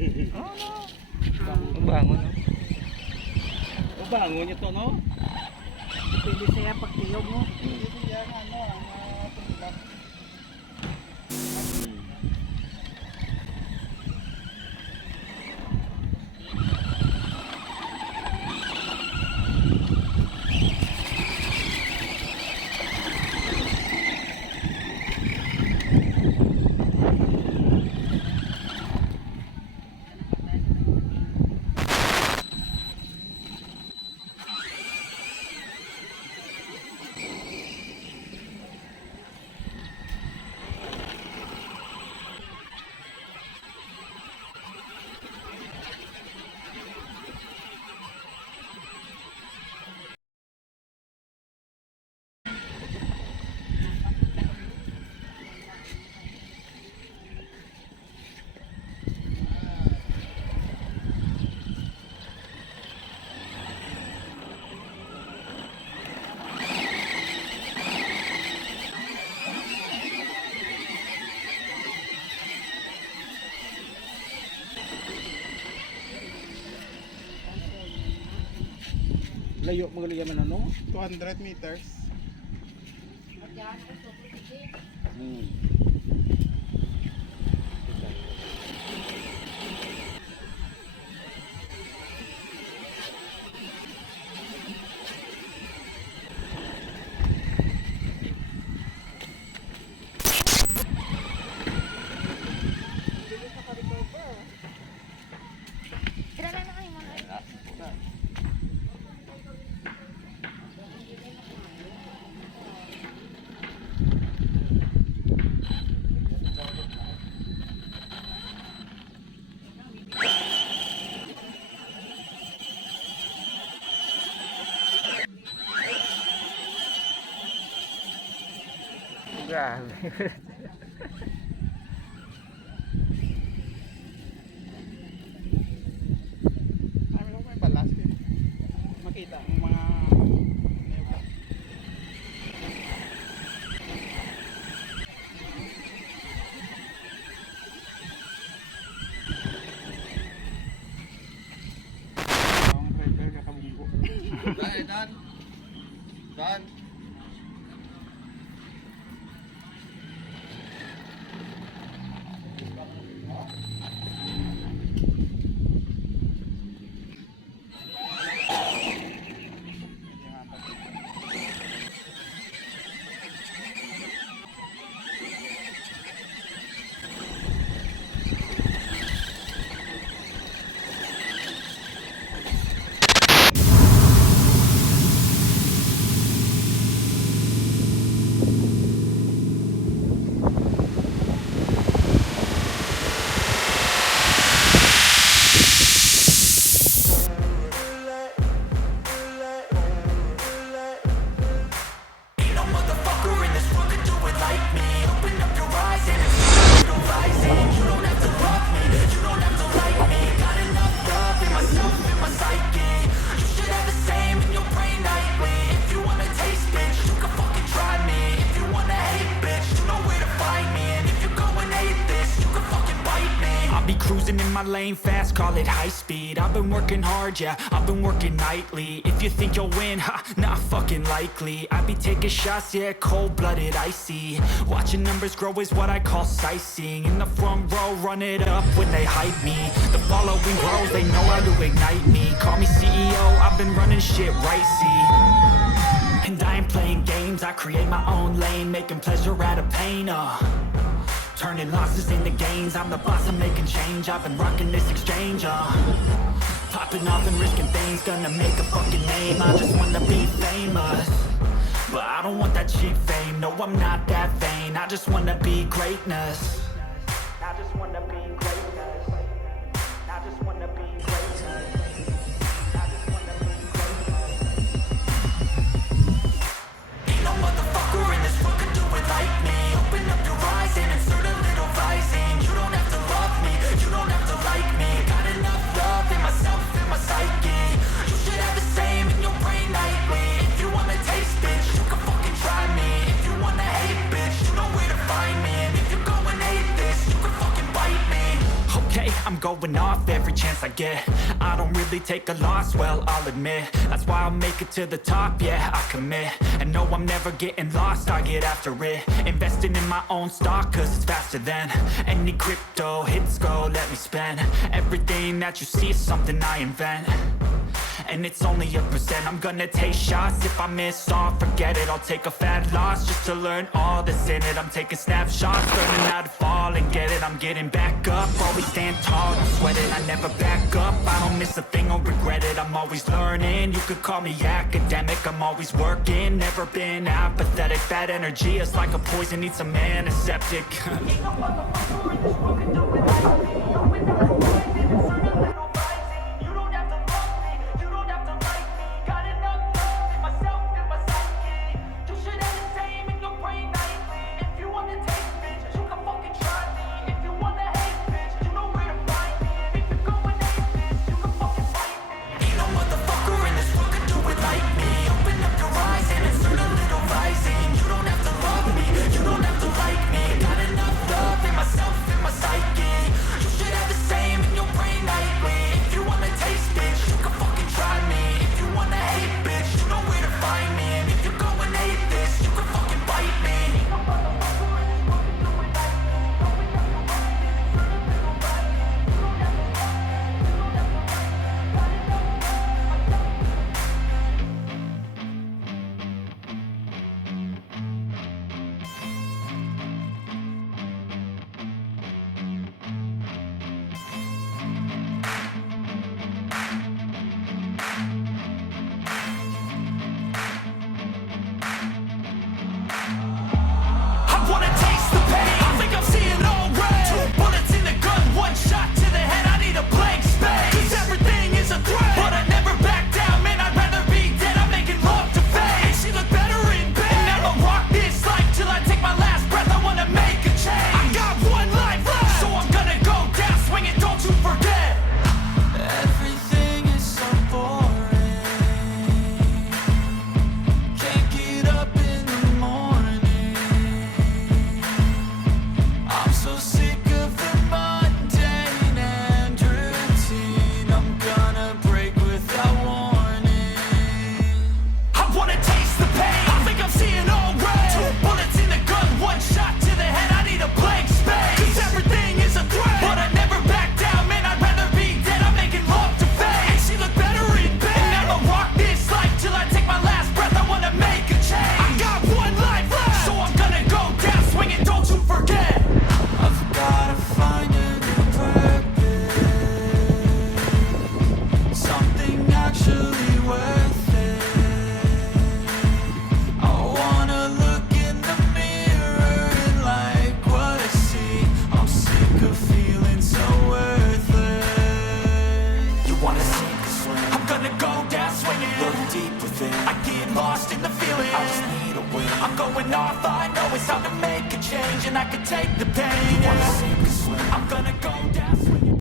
Ang bangon, no? Ang bangon nyo to, no? Pwede siya pag tiyog mo. Layo mo galing man ano? 200 meters. Grabe. Ano lang may balas eh. Makita ang mga niyog. Ang driver kakabunggo. Dan. Cruising in my lane fast, call it high speed. I've been working hard, yeah, I've been working nightly. If you think you'll win, ha, not fucking likely. I be taking shots, yeah, cold-blooded, icy. Watching numbers grow is what I call sightseeing. In the front row, run it up when they hype me. The following grows, they know how to ignite me. Call me CEO, I've been running shit right, see. And I ain't playing games, I create my own lane, making pleasure out of pain, turning losses into gains. I'm the boss, I'm making change. I've been rocking this exchange, popping off and risking things. Gonna make a fucking name. I just wanna be famous, but I don't want that cheap fame. No, I'm not that vain. I just wanna be greatness. I just wanna be greatness. I just wanna be greatness. I just wanna be greatness. Ain't no motherfucker in this world can do it like me. Open up your eyes and insert a little rising. You don't have to love me, you don't have to like me. Got enough love in myself, in my psyche. You should have the same in your brain nightly. If you wanna taste, bitch, you can fucking try me. If you wanna hate, bitch, you know where to find me. And if you're going hate, I'm going off every chance I get. I don't really take a loss, well, I'll admit. That's why I'll make it to the top, yeah, I commit. And no, I'm never getting lost, I get after it. Investing in my own stock, cause it's faster than any crypto hits go, let me spend. Everything that you see is something I invent, and it's only a percent. I'm gonna take shots, if I miss all, forget it. I'll take a fat loss just to learn all that's in it. I'm taking snapshots, learning how to fall and get it. I'm getting back up, always stand tall, don't sweat it. I never back up, I don't miss a thing or regret it. I'm always learning, you could call me academic. I'm always working, never been apathetic. Bad energy is like a poison, needs some antiseptic. Going off, I know it's time to make a change, and I can take the pain, yeah. I'm gonna